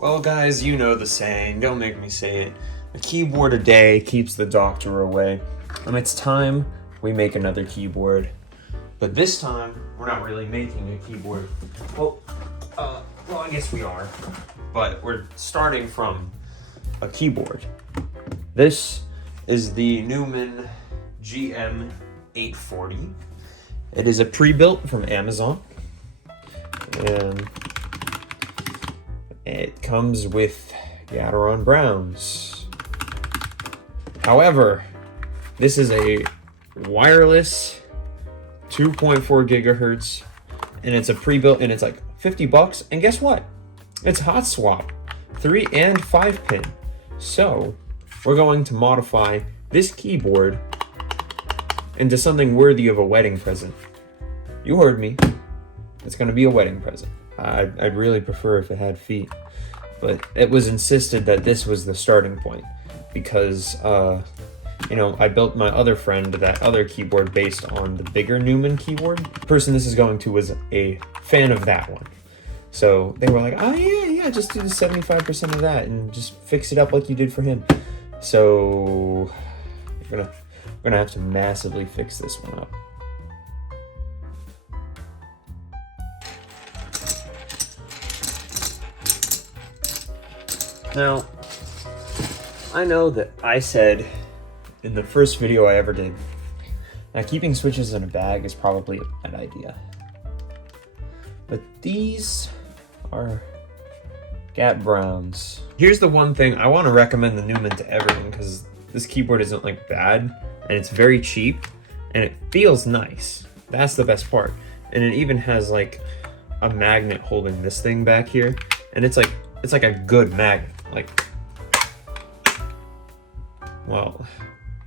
Well, guys, you know the saying. Don't make me say it. A keyboard a day keeps the doctor away. And it's time we make another keyboard. But this time, we're not really making a keyboard. Well, I guess we are. But we're starting from a keyboard. This is the Newman GM 840. It is a pre-built from Amazon. And it comes with Gateron Browns. However, this is a wireless 2.4 gigahertz, and it's a pre-built, and it's like $50. And guess what? It's hot swap, 3 and 5 pin. So we're going to modify this keyboard into something worthy of a wedding present. You heard me. It's going to be a wedding present. I'd really prefer if it had feet, but it was insisted that this was the starting point because, you know, I built my other friend that other keyboard based on the bigger Newman keyboard. The person this is going to was a fan of that one. So they were like, oh yeah, just do the 75% of that and just fix it up like you did for him. So we're gonna have to massively fix this one up. Now, I know that I said in the first video I ever did that keeping switches in a bag is probably a bad idea. But these are Gat Browns. Here's the one thing, I want to recommend the Newman to everyone because this keyboard isn't like bad and it's very cheap and it feels nice. That's the best part. And it even has like a magnet holding this thing back here, and it's like a good magnet. Like, well,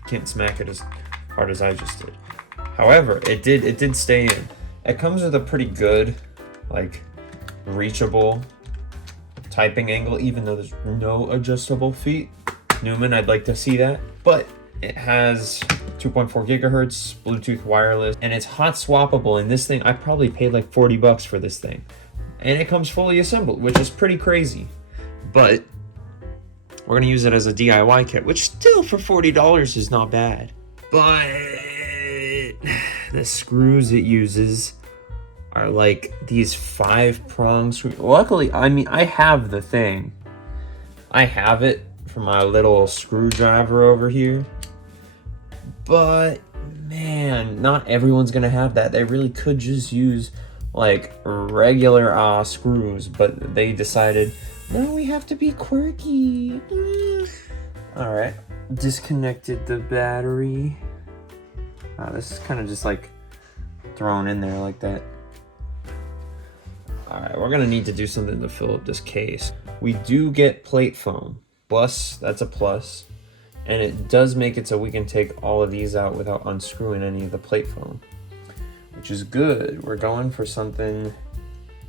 can't smack it as hard as I just did. However, it did stay in. It comes with a pretty good, like, reachable typing angle, even though there's no adjustable feet. Newman, I'd like to see that. But it has 2.4 gigahertz, Bluetooth wireless, and it's hot swappable. And this thing, I probably paid like $40 for this thing. And it comes fully assembled, which is pretty crazy. But we're gonna use it as a DIY kit, which still for $40 is not bad. But the screws it uses are like these 5-prong screws. Luckily, I mean, I have the thing. I have it for my little screwdriver over here. But man, not everyone's gonna have that. They really could just use like regular screws, but they decided, no, we have to be quirky. All right, disconnected the battery. This is kind of just like thrown in there like that. All right, we're gonna need to do something to fill up this case. We do get plate foam, plus that's a plus, and it does make it so we can take all of these out without unscrewing any of the plate foam, which is good. We're going for something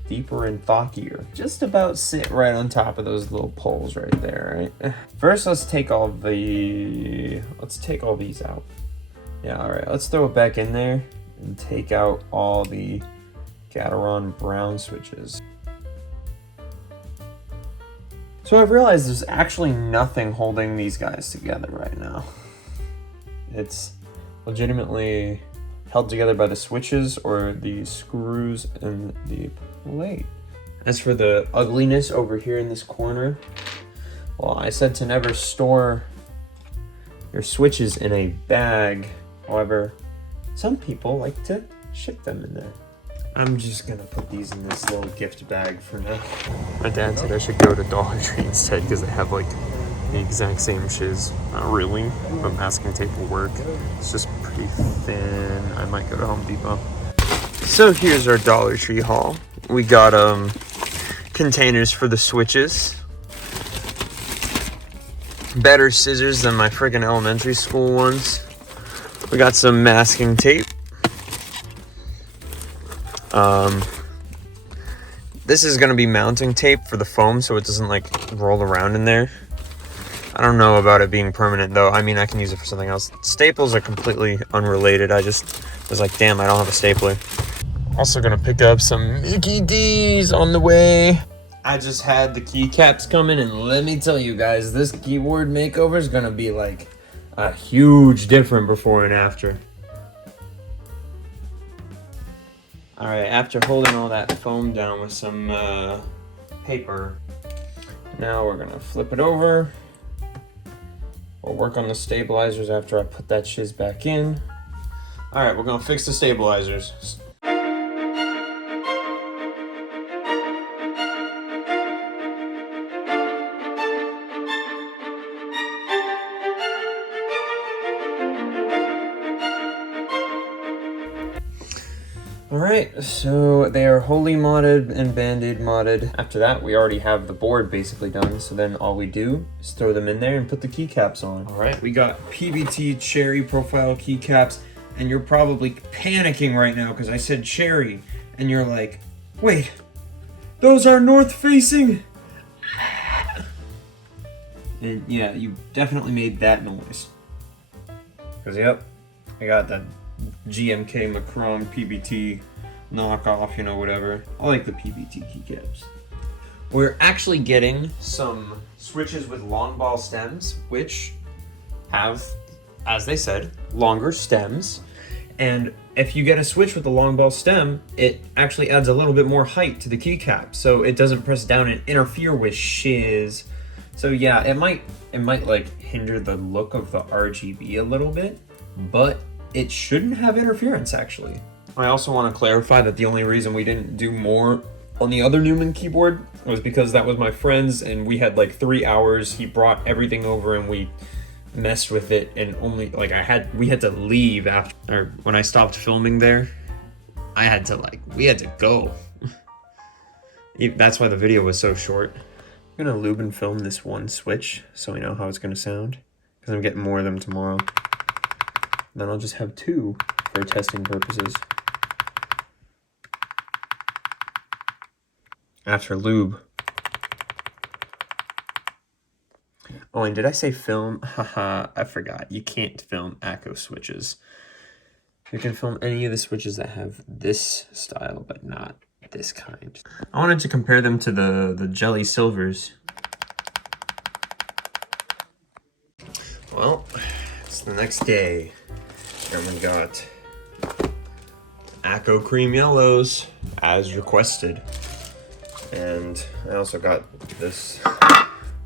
deeper and thockier. Just about sit right on top of those little poles right there, right? First, let's take all these out. Yeah, all right, let's throw it back in there and take out all the Gateron Brown switches. So I've realized there's actually nothing holding these guys together right now. It's legitimately held together by the switches or the screws and the plate. As for the ugliness over here in this corner, well, I said to never store your switches in a bag. However, some people like to ship them in there. I'm just gonna put these in this little gift bag for now. My dad said I should go to Dollar Tree instead because they have like the exact same shiz. Not really, but masking tape will work. It's just pretty thin. I might go to Home Depot. So here's our Dollar Tree haul. We got containers for the switches. Better scissors than my friggin' elementary school ones. We got some masking tape. This is gonna be mounting tape for the foam so it doesn't like roll around in there. I don't know about it being permanent though. I mean, I can use it for something else. Staples are completely unrelated. I just was like, damn, I don't have a stapler. Also gonna pick up some Mickey D's on the way. I just had the keycaps come in, and let me tell you guys, this keyboard makeover is gonna be like a huge different before and after. Alright, after holding all that foam down with some paper, now we're gonna flip it over. We'll work on the stabilizers after I put that shiz back in. Alright, we're gonna fix the stabilizers. Alright, so they are wholly modded and band-aid modded. After that, we already have the board basically done, so then all we do is throw them in there and put the keycaps on. Alright, we got PBT cherry profile keycaps, and you're probably panicking right now because I said cherry, and you're like, wait, those are north-facing? And yeah, you definitely made that noise. Because yep, I got that GMK Macron PBT knockoff, you know, whatever. I like the PBT keycaps. We're actually getting some switches with long ball stems, which have, as they said, longer stems. And if you get a switch with a long ball stem, it actually adds a little bit more height to the keycap, so it doesn't press down and interfere with shiz. So yeah, it might like hinder the look of the RGB a little bit, but it shouldn't have interference, actually. I also want to clarify that the only reason we didn't do more on the other Newman keyboard was because that was my friend's, and we had like 3 hours. He brought everything over and we messed with it, and only like we had to leave after, or when I stopped filming there, we had to go. That's why the video was so short. I'm gonna lube and film this one switch so we know how it's gonna sound, because I'm getting more of them tomorrow. Then I'll just have 2 for testing purposes. After lube. Oh, and did I say film? Haha, I forgot. You can't film Akko switches. You can film any of the switches that have this style, but not this kind. I wanted to compare them to the jelly silvers. Well, it's the next day. And we got Akko cream yellows as requested. And I also got this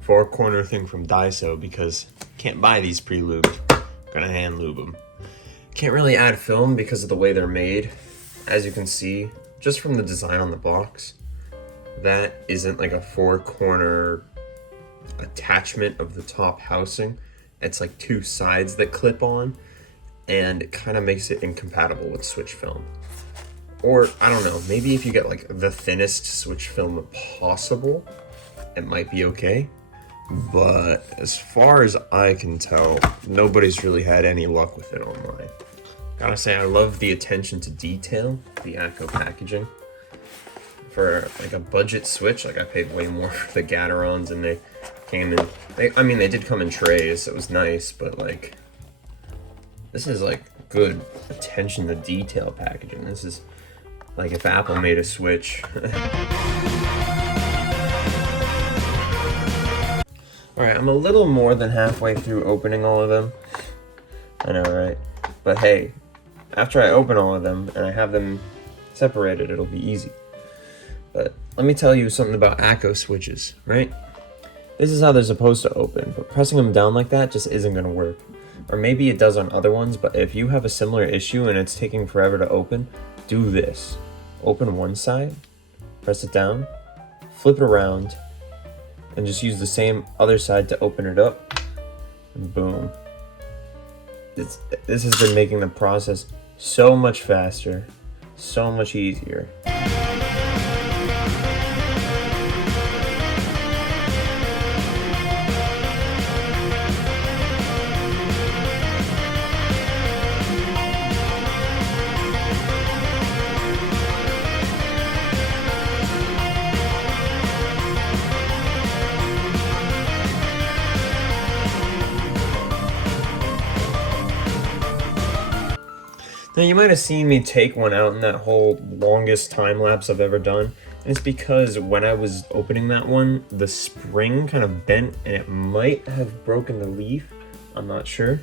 4-corner thing from Daiso because can't buy these pre-lubed. Gonna hand lube them. Can't really add film because of the way they're made. As you can see, just from the design on the box, that isn't like a 4-corner attachment of the top housing. It's like 2 sides that clip on, and it kind of makes it incompatible with switch film. Or, I don't know, maybe if you get like the thinnest switch film possible, it might be okay. But as far as I can tell, nobody's really had any luck with it online. Gotta say, I love the attention to detail, the Akko packaging. For like a budget switch, like I paid way more for the Gaterons, and they came in, they did come in trays, so it was nice, but like, this is like good attention to detail packaging. This is like if Apple made a switch. Alright, I'm a little more than halfway through opening all of them. I know, right? But hey, after I open all of them and I have them separated, it'll be easy. But let me tell you something about Akko switches, right? This is how they're supposed to open, but pressing them down like that just isn't gonna work. Or maybe it does on other ones, but if you have a similar issue and it's taking forever to open, do this. Open one side, press it down, flip it around, and just use the same other side to open it up, and boom. This has been making the process so much faster, so much easier. Now you might have seen me take one out in that whole longest time lapse I've ever done, And it's because when I was opening that one, the spring kind of bent and it might have broken the leaf. I'm not sure.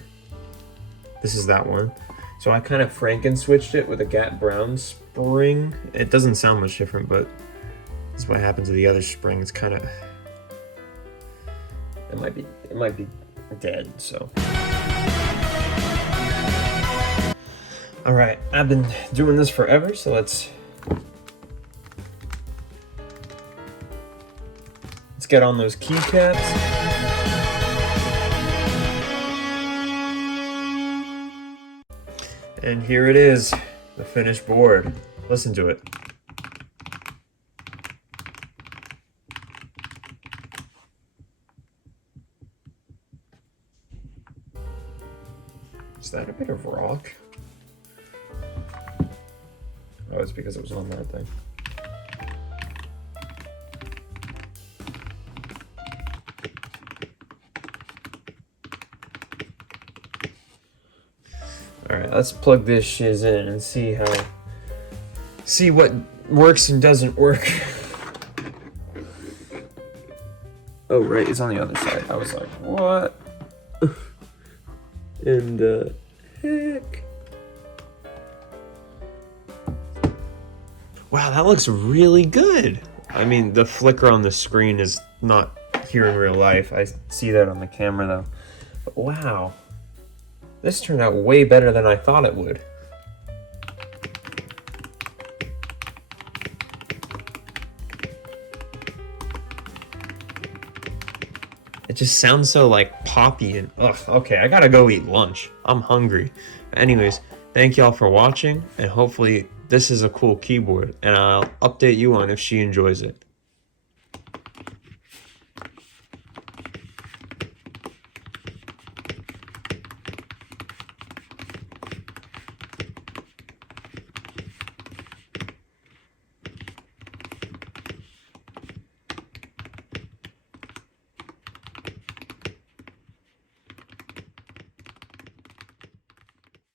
This is that one. So I kind of Franken switched it with a Gat Brown spring. It doesn't sound much different, but this is what happens to the other spring. It's kind of, it might be dead, so. All right, I've been doing this forever, so let's get on those keycaps. And here it is, the finished board. Listen to it. Is that a bit of rock? Oh, it's because it was on that thing. All right, let's plug this shiz in and see what works and doesn't work. Oh, right, it's on the other side. I was like, what? And heck. Wow, that looks really good. I mean, the flicker on the screen is not here in real life. I see that on the camera though. But wow. This turned out way better than I thought it would. It just sounds so like poppy and ugh, okay, I gotta go eat lunch. I'm hungry. Anyways, thank y'all for watching and hopefully this is a cool keyboard and I'll update you on if she enjoys it.